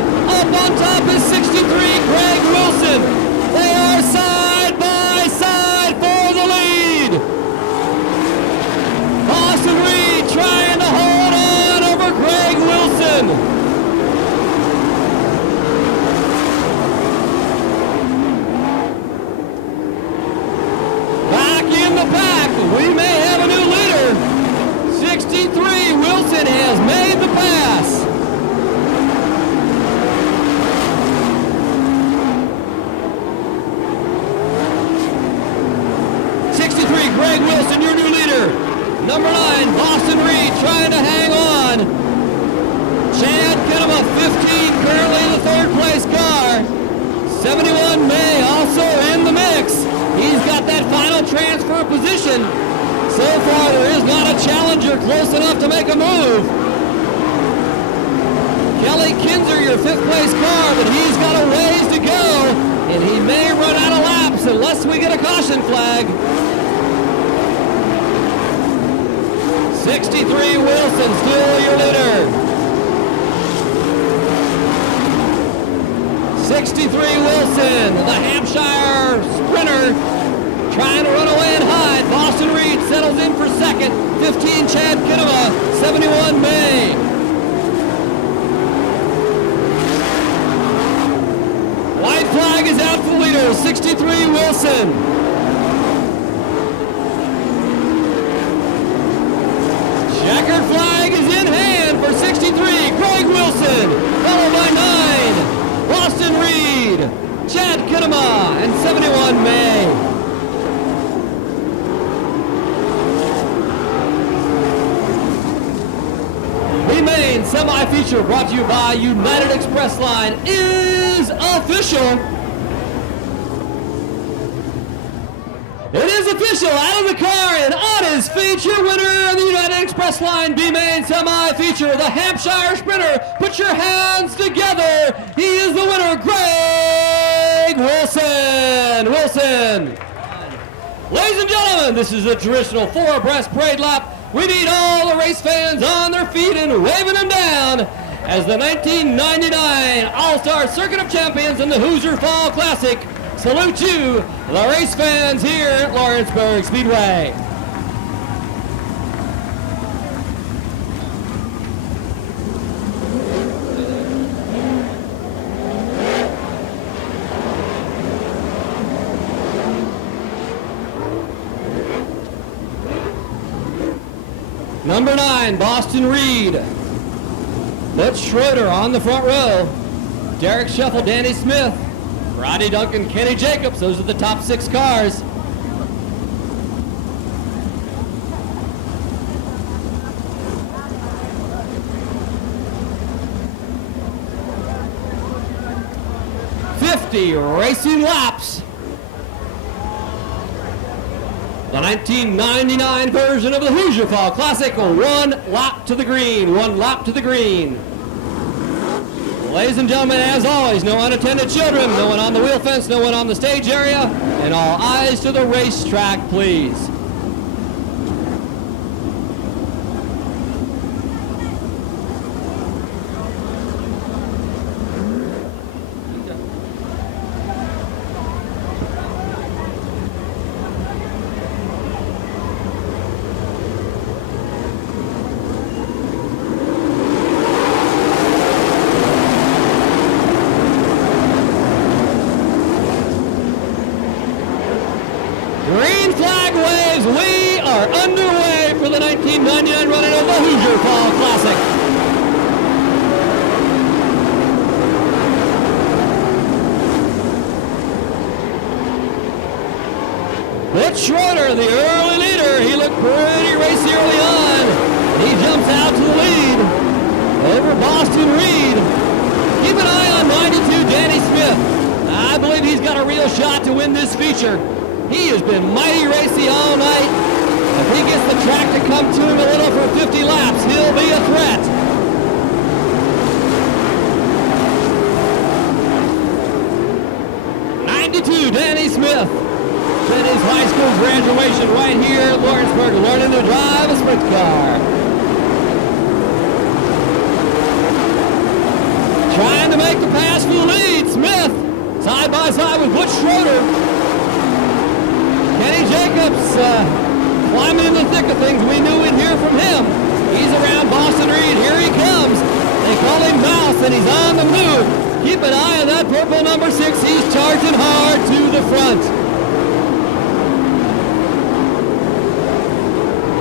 Wilson. So far, there is not a challenger close enough to make a move. Kelly Kinzer, your 5th place car, but he's got a ways to go, and he may run out of laps unless we get a caution flag. 63 Wilson, still your leader. 63 Wilson, the Hampshire sprinter, trying to run away and hide. Boston Reed settles in for 2nd. 15 Chad Kinema, 71 May. White flag is out for the leader, 63 Wilson. Checkered flag is in hand for 63, Greg Wilson, followed by 9, Boston Reed, Chad Kinema, and 71 May. The main semi-feature brought to you by United Express Line is official. It is official, out of the car and on his feet, your winner of the United Express Line B-Main semi-feature, the Hampshire Sprinter. Put your hands together. He is the winner, Greg Wilson. Ladies and gentlemen, this is a traditional 4-abreast parade lap. We need all the race fans on their feet and waving them down as the 1999 All-Star Circuit of Champions and the Hoosier Fall Classic salute you, the race fans here at Lawrenceburg Speedway. Number 9, Boston Reed. Butch Schroeder on the front row. Derek Shuffle, Danny Smith. Rodney Duncan, Kenny Jacobs. Those are the top 6 cars. Racing laps. The 1999 version of the Hoosier Fall Classic, 1 lap to the green, 1 lap to the green. Ladies and gentlemen, as always, no unattended children, no one on the wheel fence, no one on the stage area, and all eyes to the racetrack, please. Green flag waves, we are underway for the 1999 running of the Hoosier Fall Classic. Butch Schroeder, the early leader, he looked pretty racy early on. He jumps out to the lead over Boston Reed. Keep an eye on 92 Danny Smith. I believe he's got a real shot to win this feature. He has been mighty racy all night. If he gets the track to come to him a little for 50 laps, he'll be a threat. '92 Danny Smith. Spent his high school graduation right here at Lawrenceburg, learning to drive a sprint car. Trying to make the pass for the lead. Smith side by side with Butch Schroeder. Kenny Jacobs climbing in the thick of things. We knew we'd hear from him. He's around Boston Reed. Here he comes. They call him Mouse, and he's on the move. Keep an eye on that purple number 6. He's charging hard to the front.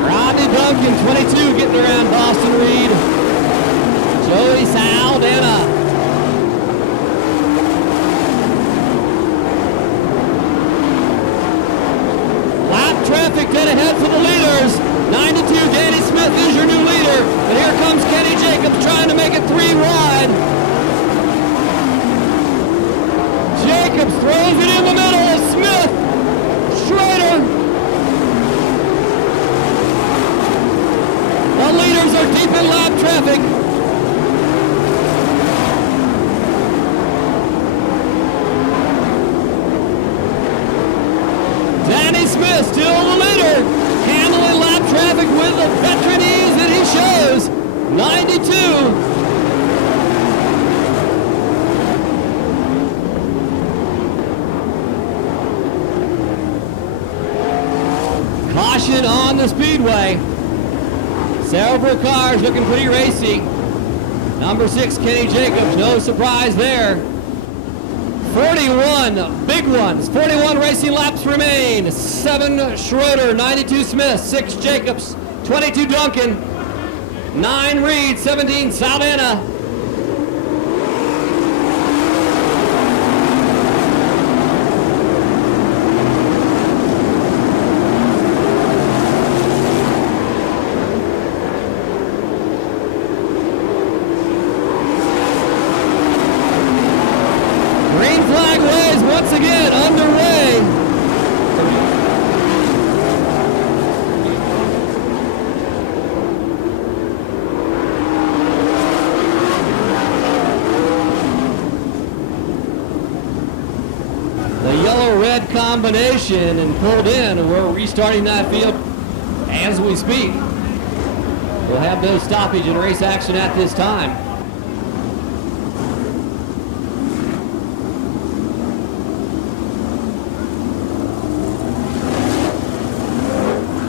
Rodney Duncan, 22, getting around Boston Reed. Joey Saldana. Traffic dead ahead for the leaders. 92 Danny Smith is your new leader. And here comes Kenny Jacobs trying to make it 3 wide. Jacobs throws it in the middle of Smith. Schroeder. action on the Speedway. Several cars looking pretty racy. Number 6, Kenny Jacobs, no surprise there. 41 big ones, 41 racing laps remain. 7 Schroeder, 92 Smith, 6 Jacobs, 22 Duncan, 9 Reed, 17 Saldana. Once again underway. The yellow-red combination and pulled in, and we're restarting that field as we speak. We'll have no stoppage in race action at this time.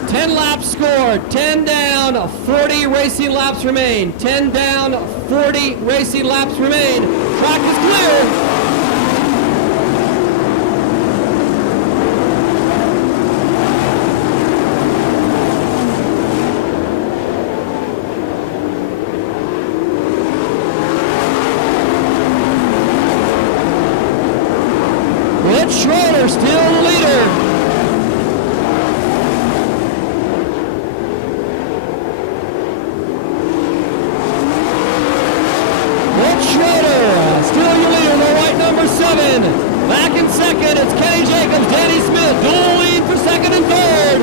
10 laps scored, 10 down, 40 racing laps remain. 10 down, 40 racing laps remain. Track is clear. Schroeder still the leader. Schroeder still your leader, the white number 7. Back in second, it's Kenny Jacobs, Danny Smith, dual lead for second and third.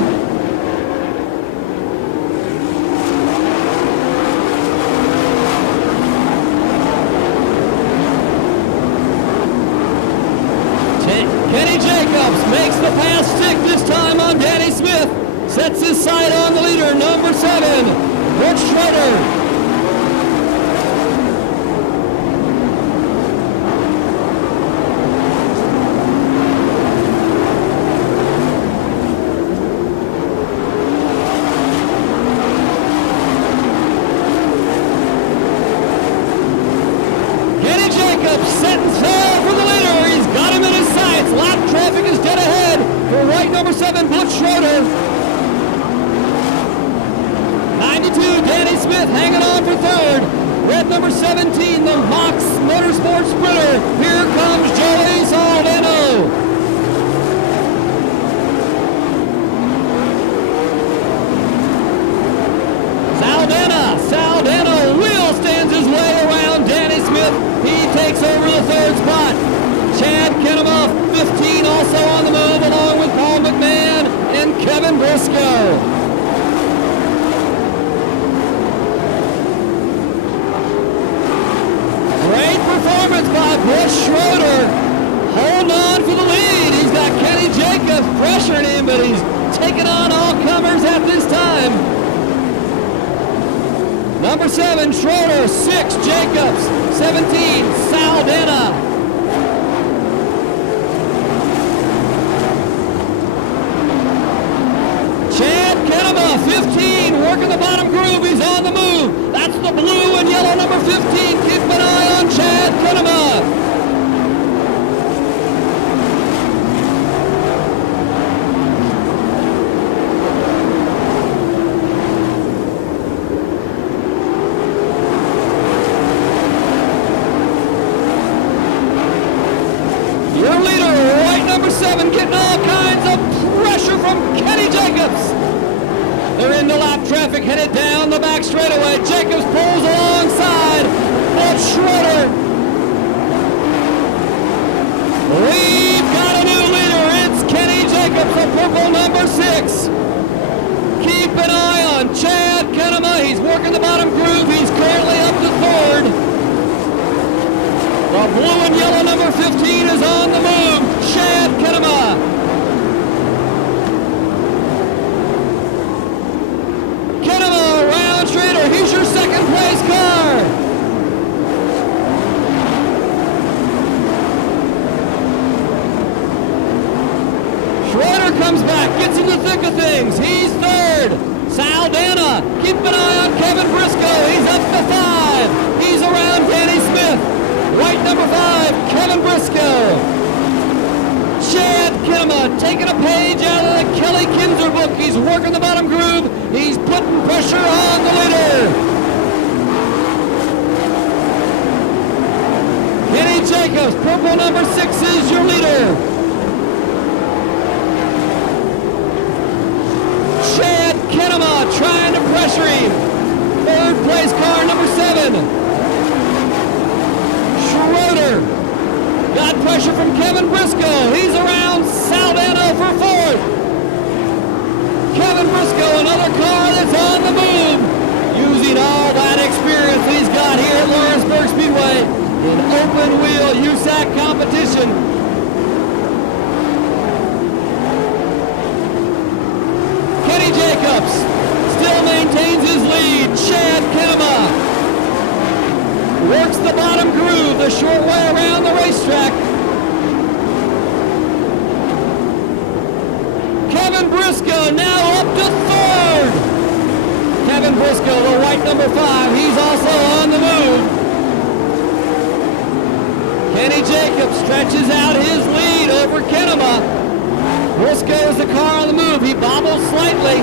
Kenny Jacobs makes the pass stick this time on Danny Smith. Sets his sight on the leader, number 7, Butch Schroeder. Kenny Jacobs setting sail for the leader. He's got him in his sights. Lap traffic is dead ahead for white number 7, Butch Schroeder. 92, Danny Smith hanging on for third. Red number 17, the Mox Motorsports Sprinter. Here comes Joey Saldana. Saldana wheel stands his way around Danny Smith. He takes over the third spot. Chad Kenema, 15, also on the move, along with Paul McMahon and Kevin Briscoe. Great performance by Butch Schroeder. Holding on for the lead. He's got Kenny Jacobs pressuring him, but he's taking on all comers at this time. Number 7, Schroeder, 6, Jacobs, 17, Saldana. Chad Kenema, 15, working the bottom groove. He's on the move. That's the blue and yellow number 15. Keep an eye on Chad Kenema. Your leader, white number 7, getting all kinds of pressure from Kenny Jacobs. They're into lap traffic, headed down the back straightaway. Jacobs pulls alongside Butch Schroeder. We've got a new leader. It's Kenny Jacobs, the purple number 6. Keep an eye on Chad Kenema. He's working the bottom groove. He's currently up to third. The blue and yellow number 15 is on the move. Chad Kenema. Kenema around Schroeder. He's your second place car. Schroeder comes comes back, gets in the thick of things. He's third. Saldana, keep an eye on Kevin Briscoe. He's up to 5. He's around Danny Smith. White number 5, Kevin Briscoe. Chad Kinema taking a page out of the Kelly Kinzer book. He's working the bottom groove. He's putting pressure on the leader. Kenny Jacobs, purple number 6 is your leader. Chad Kinema trying to pressure him. Third place car number 7. Schroeder got pressure from Kevin Briscoe. He's around Saldana for 4th. Kevin Briscoe, another car that's on the move, using all that experience he's got here at Lawrenceburg Speedway in open wheel USAC competition. Kenny Jacobs still maintains his lead. Chad Kinema works the bottom groove the short way around the racetrack. Kevin Briscoe now up to 3rd. Kevin Briscoe, the white number 5, he's also on the move. Kenny Jacobs stretches out his lead over Kinema. Briscoe is the car on the move. He bobbles slightly,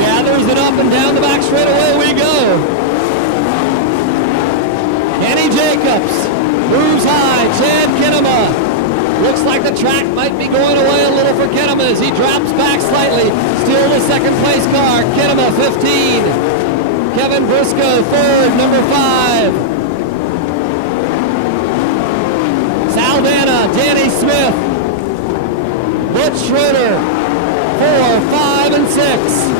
gathers it up and down the back straight away we go. Kenny Jacobs moves high. Chad Kinema. Looks like the track might be going away a little for Kinema as he drops back slightly. Still the second place car. Kinema 15. Kevin Briscoe 3rd, number 5. Saldana, Danny Smith. Butch Schroeder 4, 5, and 6.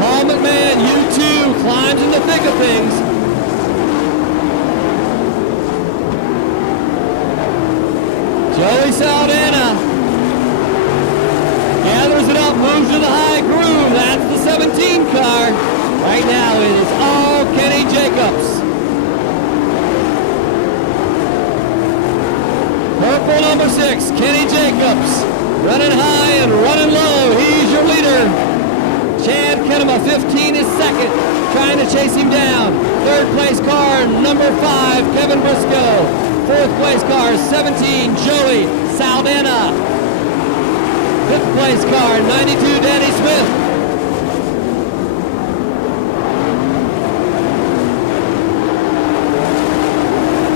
Paul McMahon, U2, climbs in the thick of things. Joey Saldana gathers it up, moves to the high groove. That's the 17 car. Right now it is all Kenny Jacobs. Purple number 6, Kenny Jacobs. Running high and running low. He's your leader. Chad Kinema, 15 is second, trying to chase him down. Third place car, number 5, Kevin Briscoe. Fourth place car, 17, Joey Saldana. Fifth place car, 92, Danny Smith.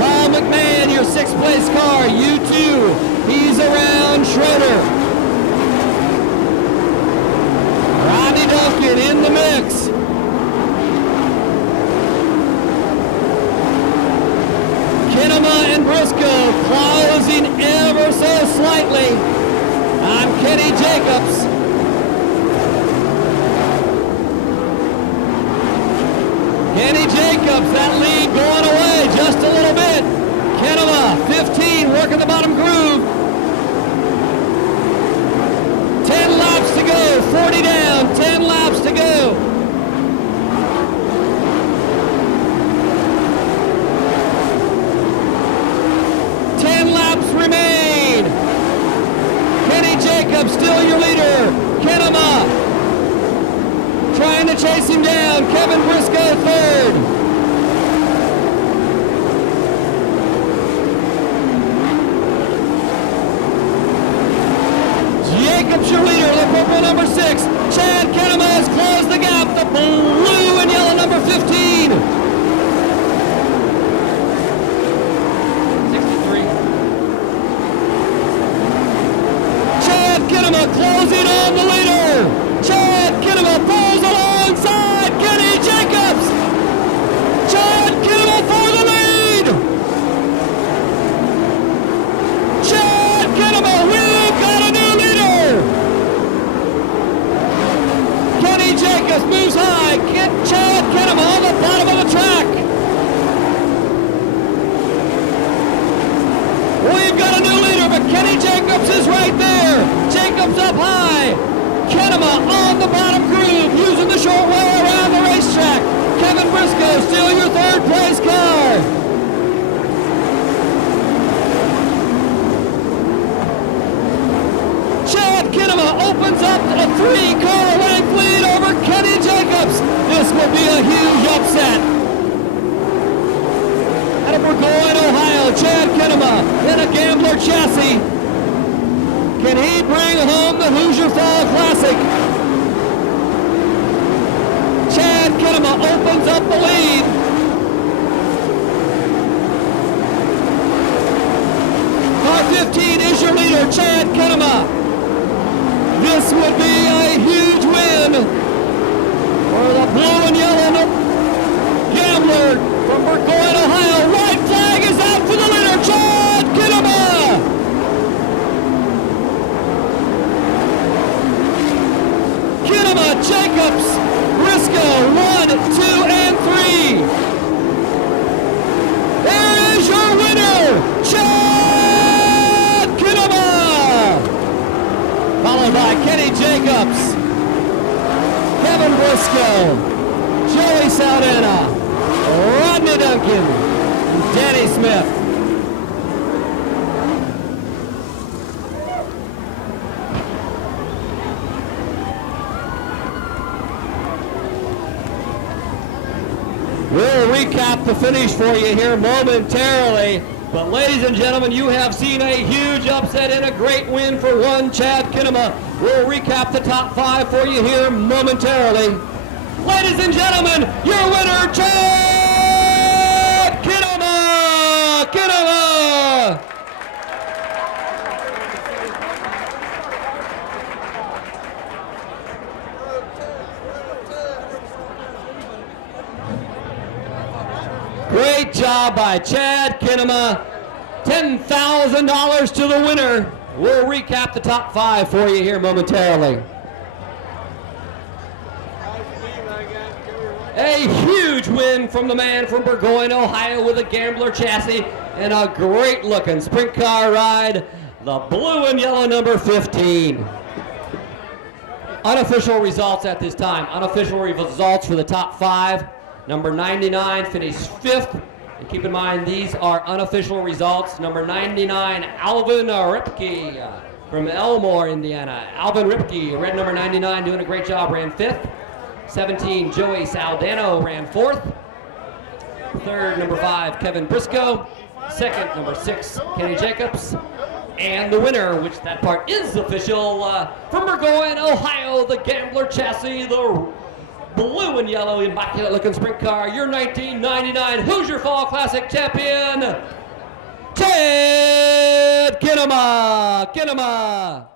Paul McMahon, your 6th place car, U2. He's around Schroeder. Duncan in the mix. Kinema and Briscoe closing ever so slightly on Kenny Jacobs. Kenny Jacobs, that lead going away just a little bit. Kinema, 15, working the bottom groove. 10 laps to go, 40 down, 10 laps to go. Remain. Kenny Jacobs still your leader. Kinema trying to chase him down. Kevin Briscoe 3rd. Jacobs your leader, the purple number 6. Chad Kinema has closed the gap. The blue and yellow number 15. Kinema closing on the leader. Chad Kinema pulls alongside Kenny Jacobs. Chad Kinema for the lead. Chad Kinema, we've got a new leader. Kenny Jacobs moves high. Chad Kinema on the bottom of the track. We've got a new leader, but Kenny Jacobs is right there. Jacobs up high. Kinema on the bottom groove, using the short way around the racetrack. Kevin Briscoe still your 3rd place car. 3-car length lead over Kenny Jacobs. This will be a huge upset. Out of Burgoyne, Ohio, Chad Kinema in a Gambler chassis. Can he bring home the Hoosier Fall Classic? Chad Kinema opens up the lead. Car 15 is your leader, Chad Kinema. This would be a huge win for the blue and yellow Gambler from Burgoyne, Ohio. White flag is out for the leader, Chad Kinema. Kinema, Jacobs, Briscoe, 1, 2, and 3. There is your winner, Chad Kinema. Followed by Kenny Jacobs, Kevin Briscoe, Joey Saldana, Rodney Duncan, and Danny Smith. We'll recap the finish for you here momentarily. But ladies and gentlemen, you have seen a huge upset and a great win for one Chad Kinema. We'll recap the top 5 for you here momentarily. Ladies and gentlemen, your winner, Chad Kinema! Kinema! Great job by Chad Kinema. $10,000 to the winner. We'll recap the top 5 for you here momentarily. A huge win from the man from Burgoyne, Ohio with a Gambler chassis and a great looking sprint car ride, the blue and yellow number 15. Unofficial results at this time. Unofficial results for the top 5. Number 99 finished 5th. And keep in mind, these are unofficial results. Number 99, Alvin Ripke from Elmore, Indiana. Alvin Ripke, red number 99, doing a great job, ran 5th. 17, Joey Saldano ran 4th. 3rd, number 5, Kevin Briscoe. 2nd, number 6, Kenny Jacobs. And the winner, which that part is official, from Burgoyne, Ohio, the Gambler chassis, the blue and yellow immaculate looking sprint car, your 1999 Hoosier Fall Classic champion, Chad Kinema.